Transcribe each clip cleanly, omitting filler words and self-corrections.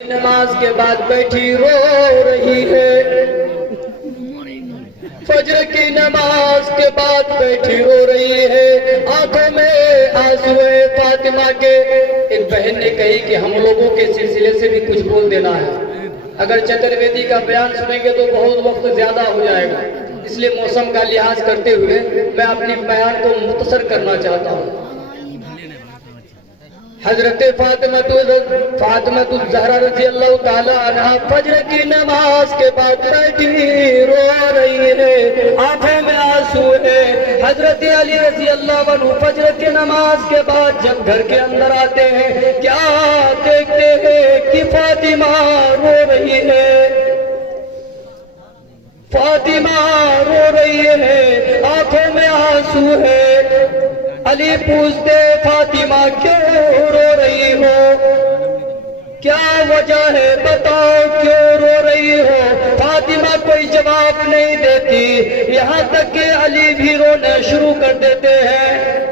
नमाज के बाद बैठी रो रही है। फजर की नमाज के बाद बैठी रो रही है, आंखों में आंसू है। फातिमा के एक बहन ने कही कि हम लोगों के सिलसिले से भी कुछ बोल देना है। अगर चतुर्वेदी का बयान सुनेंगे तो बहुत वक्त ज्यादा हो जाएगा, इसलिए मौसम का लिहाज करते हुए मैं अपनी बयान को मुख्तसर करना चाहता हूँ। हजरत फातिमा ज़हरा रज़ी अल्लाह ताला अन्हा फजर की नमाज के बाद बैठी रो रही है, आंखों में आंसू है। हजरत अली रज़ी अल्लाह अन्हु फजर की नमाज के बाद जब घर के अंदर आते हैं, क्या देखते हैं कि फातिमा रो रही है। फातिमा रो रही है, आंखों में आंसू है। अली पूछते, फातिमा क्यों रो रही हो, क्या वजह है, बताओ क्यों रो रही हो। फातिमा कोई जवाब नहीं देती, यहाँ तक कि अली भी रोना शुरू कर देते हैं।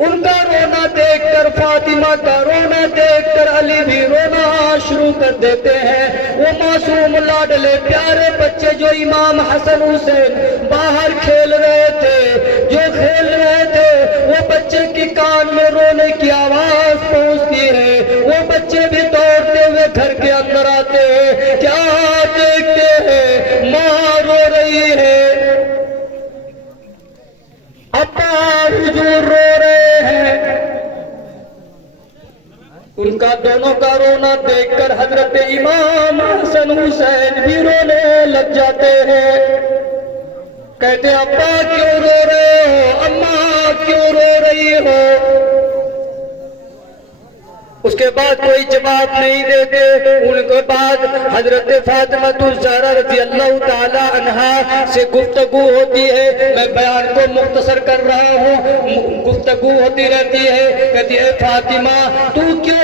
उनका रोना देखकर, फातिमा का रोना देखकर अली भी रोना शुरू कर देते हैं। वो मासूम लाडले प्यारे बच्चे जो इमाम हसन हुसैन बाहर खेल रहे थे, जो खेल रहे थे, वो बच्चे के कान में रोने की आवाज पहुंचती है। वो बच्चे भी दौड़ते हुए घर के अंदर आते हैं, क्या देखते हैं, माँ रो रही है, अब्बा हुजूर रो रहे हैं। उनका दोनों का रोना देखकर हजरत इमाम हसन हुसैन भी रोने लग जाते हैं। कहते, अब्बा क्यों रो रहे हो, अम्मा क्यों रो रही हो। उसके बाद कोई जवाब नहीं देते। उनके बाद हजरत फातिमा ज़हरा रज़ी अल्लाह ताला अन्हा से गुफ्तगू होती है। मैं बयान को मुख्तसर कर रहा हूँ, गुफ्तगू होती रहती है। कहती है, फातिमा तू क्यों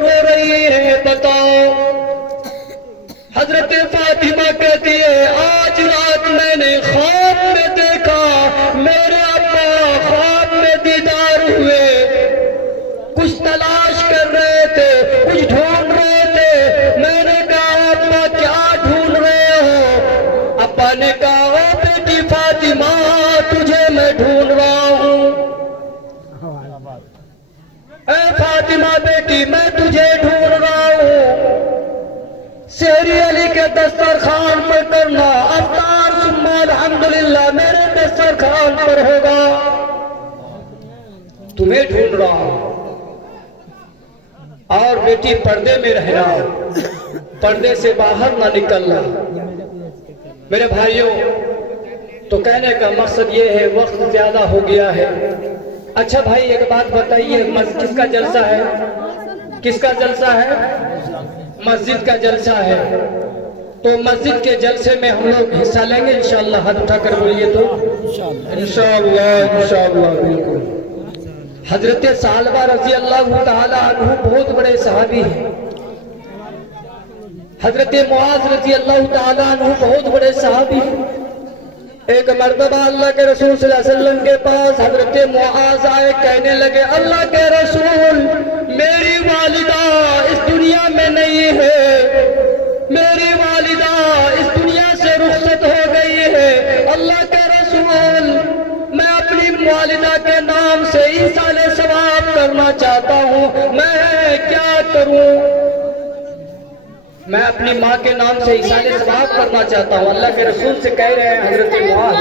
रो रही है, बताओ। हजरत फातिमा कहती है, आज रात मैंने ख्वाब में देखा, मेरे अब्बा ख्वाब में दीदार हुए, कुछ तलाश कर रहे थे, कुछ ढूंढ रहे थे। मैंने कहा, अब्बा क्या ढूंढ रहे हो। अब्बा ने कहा, ओ बेटी फातिमा तुझे मैं ढूंढ रहा हूँ। ए फातिमा बेटी मैं तुझे ढूंढ रहा हूँ। शेरी अली के दस्तरखान पर करना, अफ्तार सुम्मा अल्हम्दुलिल्लाह मेरे दस्तरखान पर होगा, तुम्हें ढूंढ रहा हूं। और बेटी पर्दे में रहना, पर्दे से बाहर ना निकलना। मेरे भाइयों, तो कहने का मकसद ये है, वक्त ज्यादा हो गया है। अच्छा भाई एक बात बताइए, किसका जलसा है, किसका जलसा है, मस्जिद का जलसा है। तो मस्जिद के जलसे में हम लोग हिस्सा लेंगे इंशाअल्लाह। हाथ उठाकर बोलिए तो इंशाअल्लाह, इंशाअल्लाह बिल्कुल। हजरत सालबा रजी अल्लाह ताला अन्हु बहुत बड़े सहाबी हैं। हजरत मुआज रजी अल्लाह ताला अन्हु बहुत बड़े सहाबी हैं। एक मर्तबा अल्लाह के रसूल सल्लल्लाहु अलैहि वसल्लम के पास हजरत मुआज आए, कहने लगे, अल्लाह के रसूल मेरी वालिदा इस दुनिया में नहीं है, मेरी वालिदा इस दुनिया से रुखसत हो गई है। अल्लाह के रसूल मैं अपनी वालिदा के नाम से ईसाले सवाब करना चाहता हूँ, मैं क्या करूँ। मैं अपनी माँ के नाम से ईसाले सवाब करना चाहता हूँ। अल्लाह के रसूल से कह रहे हैं हजरत मुआज।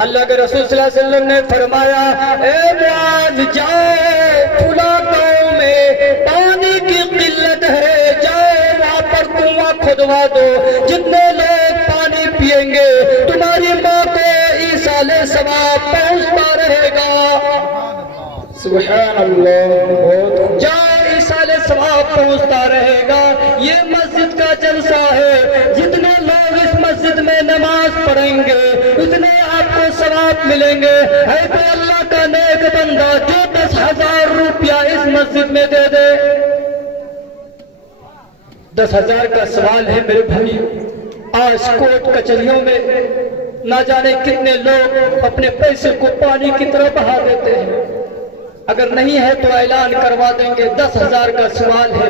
अल्लाह के रसूल सल्लल्लाहु अलैहि वसल्लम ने फरमाया, ए मुआज जाओ, फुला गांव में पानी की किल्लत है, जाओ वहां पर कुआं खुदवा दो, जितने लोग पानी पिएंगे तुम्हारी माँ को ईसाले सवाब पहुंचता रहेगा। सुभान अल्लाह, जाओ ईसाले सवाब पहुंचता रहेगा। ये मस्जिद का जलसा है, जितने लोग इस मस्जिद में नमाज पढ़ेंगे उतने आपको सवाब मिलेंगे। है तो अल्लाह का नेक बंदा जो 10,000 रुपया इस मस्जिद में दे दे। 10,000 का सवाल है मेरे भाई। आज कोर्ट कचहरियों में ना जाने कितने लोग अपने पैसे को पानी की तरह बहा देते हैं। अगर नहीं है तो ऐलान करवा देंगे, 10,000 का सवाल है।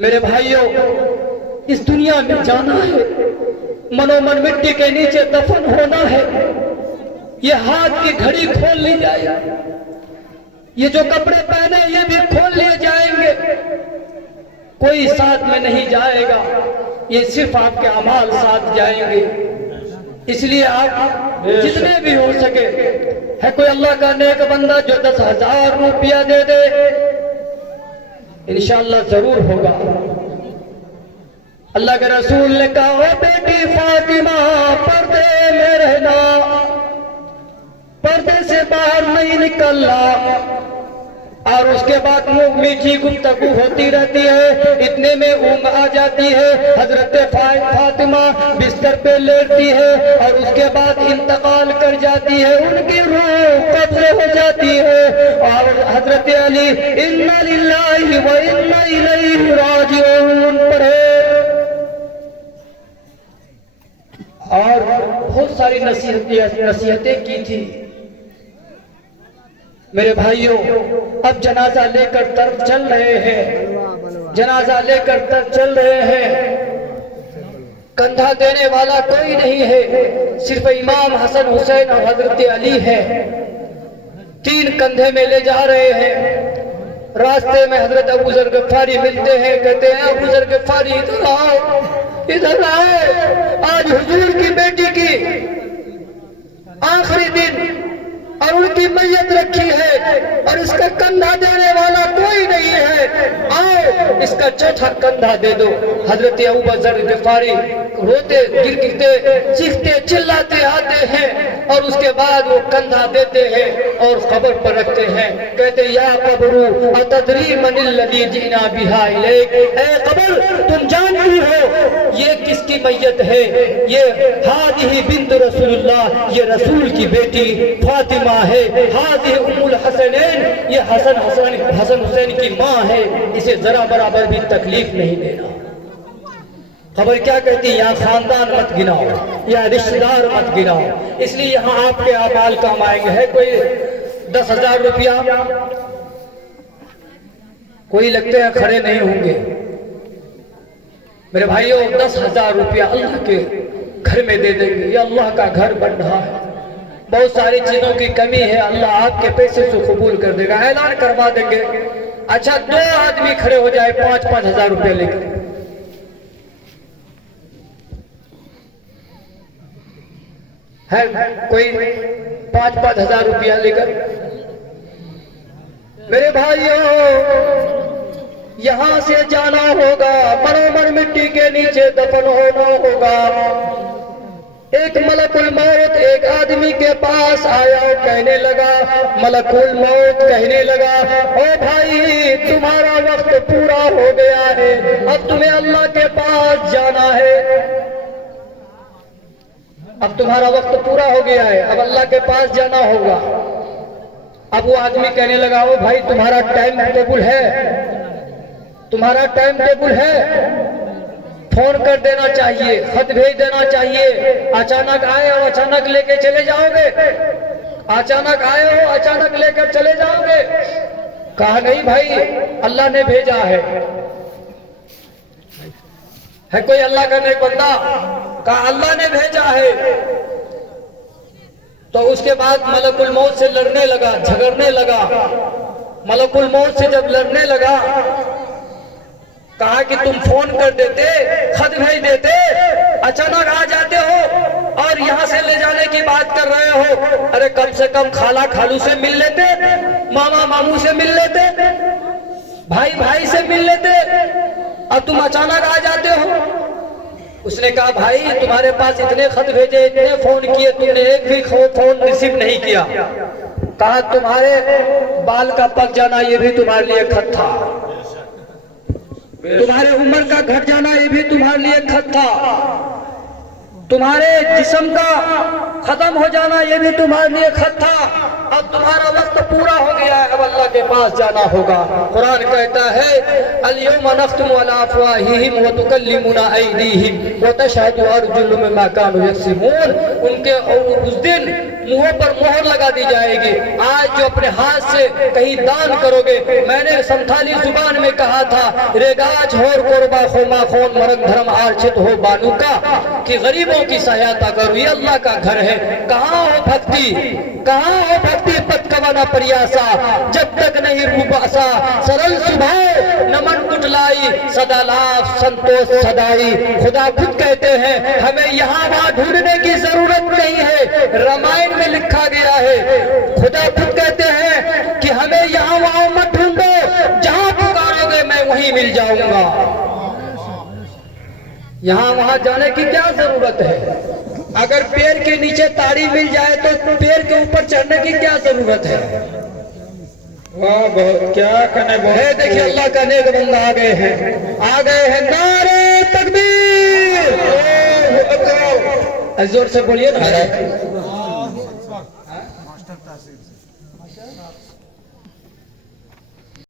मेरे भाइयों, इस दुनिया में जाना है, मनोमन मिट्टी के नीचे दफन होना है। ये हाथ की घड़ी खोल ली जाए, ये जो कपड़े पहने ये भी खोल लिए जाएंगे, कोई साथ में नहीं जाएगा, ये सिर्फ आपके अमाल साथ जाएंगे। इसलिए आप जितने भी हो सके, है कोई अल्लाह का नेक बंदा जो 10,000 रुपया दे दे, इंशाअल्लाह जरूर होगा। अल्लाह के रसूल ने कहा, ओ बेटी फातिमा, पर्दे में रहना, पर्दे से बाहर नहीं निकलना। और उसके बाद मुंह मीठी गुफ्तगू होती रहती है, इतने में ऊँग आ जाती है। हजरत फातिमा बिस्तर पे लेटती है और उसके बाद इंतकाल कर जाती है, उनकी रूह कब्ज़ हो जाती है। और हजरत अली इन्ना लिल्लाहि व इन्ना इलैहि राजिऊन पढ़े और बहुत सारी नसीहतें की थी। मेरे भाइयों, अब जनाजा लेकर तरफ चल रहे हैं, जनाजा लेकर तरफ चल रहे हैं। कंधा देने वाला कोई नहीं है, सिर्फ इमाम हसन हुसैन और हजरत अली है। 3 कंधे में ले जा रहे हैं। रास्ते में हजरत अबू ज़र गफ्फारी मिलते हैं, कहते हैं अबू ज़र गफ्फारी इधर आओ, इधर आओ। आज हुजूर की बेटी की आखिरी दिन और उनकी मैयत रखी है और इसका कंधा देने वाला कोई नहीं है, आओ इसका चौथा कंधा दे दो। हजरत अबू ज़र गफ्फारी रोते गिरगिरते चीखते चिल्लाते आते हैं और उसके बाद वो कंधा देते हैं और खबर पर रखते हैं। कहते या कब्रू अतदरी मनिल्लज़ी जीना बिहा इलैक, ए कब्र तुम जानती हो ये किसकी मैयत है? ये हादिही बिन्त रसूलुल्लाह, ये रसूल की बेटी फातिमा है। हादिही उम्मुल हसनैन, ये हसन हुसैन की माँ है, इसे जरा बराबर भी तकलीफ नहीं देना। खबर क्या कहती है? यहाँ खानदान मत गिनाओ, या रिश्तेदार मत गिनाओ। इसलिए यहाँ आपके आमाल काम आएंगे। है कोई 10,000 रुपया, कोई लगते हैं खड़े नहीं होंगे। मेरे भाइयों, 10,000 रुपया अल्लाह के घर में दे देंगे। ये अल्लाह का घर बन रहा है, बहुत सारी चीजों की कमी है, अल्लाह आपके पैसे से कबूल कर देगा। ऐलान करवा देंगे। अच्छा 2 आदमी खड़े हो जाए 5-5 हजार रुपया लेकर, है कोई 5-5 हजार रुपया लेकर। मेरे भाइयों, यहां से जाना होगा, मनोमन मिट्टी के नीचे दफन होना होगा। एक मलकुल मौत एक आदमी के पास आया और कहने लगा, मलकुल मौत कहने लगा, ओ भाई तुम्हारा वक्त पूरा हो गया है, अब तुम्हें अल्लाह के पास जाना है। अब तुम्हारा वक्त पूरा हो गया है, अब अल्लाह के पास जाना होगा। अब वो आदमी कहने लगा, ओ भाई तुम्हारा टाइम टेबल है, तुम्हारा टाइम टेबल है, फोन कर देना चाहिए, खत भेज देना चाहिए। अचानक आए और अचानक लेके चले जाओगे, अचानक आए हो अचानक लेकर चले जाओगे। कहा नहीं भाई, अल्लाह ने भेजा है कोई अल्लाह का नेक बंदा? कहा अल्लाह ने भेजा है। तो उसके बाद मलकुल मौत से लड़ने लगा, झगड़ने लगा। मलकुल मौत से जब लड़ने लगा, कहा कि तुम फोन कर देते, खत भेज देते, अचानक आ जाते हो और यहाँ से ले जाने की बात कर रहे हो। अरे कम से कम खाला खालू से मिल लेते, मामा मामू से मिल लेते, भाई भाई से मिल लेते, और तुम अचानक आ जाते हो। उसने कहा भाई तुम्हारे पास इतने खत भेजे, इतने फोन किए, तुमने एक भी फोन रिसीव नहीं किया। कहा तुम्हारे बाल का पक जाना ये भी तुम्हारे लिए खत था, तुम्हारे उम्र का घट जाना ये भी तुम्हारे लिए खत था। तुम्हारे जिस्म का खत्म हो जाना ये भी तुम्हारे लिए खत था। अब तुम्हारा वक्त पूरा हो गया है, अब अल्लाह के पास जाना होगा। कुरान कहता है अल-यौमा नख्तिमु अला अफ़वाहिहिम व तुकल्लिमुना अयदीहिम व तशहदु अर्जुलुहुम बिमा कानू यक्सिबून। उनके उस दिन मुंहों पर मोहर लगा दी जाएगी। आज जो अपने हाथ से कहीं दान करोगे, मैंने संथाली जुबान में कहा था रेगाज होर कोरबा खोमा खोन मरग धर्म आर्चित हो बानू का, कि गरीबों की सहायता करो, ये अल्लाह का घर है। कहाँ हो भक्ति, कहाँ हो भक्ति पतकवाना प्रयासा, जब तक नहीं रूबासा सरल सुभाव नमन कुटलाई सदा लाभ संतोष सदाई। खुदा खुद कहते हैं हमें यहाँ वहाँ ढूंढने की जरूरत नहीं है, रामायण में लिखा गया है। खुदा खुद कहते हैं कि हमें यहाँ वहाँ मत ढूंढो, जहाँ पुकारोगे मैं वहीं मिल जाऊंगा। यहाँ वहाँ जाने की क्या जरूरत है? अगर पेड़ के नीचे ताड़ी मिल जाए तो पेड़ के ऊपर चढ़ने की क्या जरूरत है? वाह, बहुत क्या कहने बहुत। देखिए अल्लाह का नेक बंदा आ गए हैं, आ गए हैं। नारे तकबीर, जोर से बोलिए ना।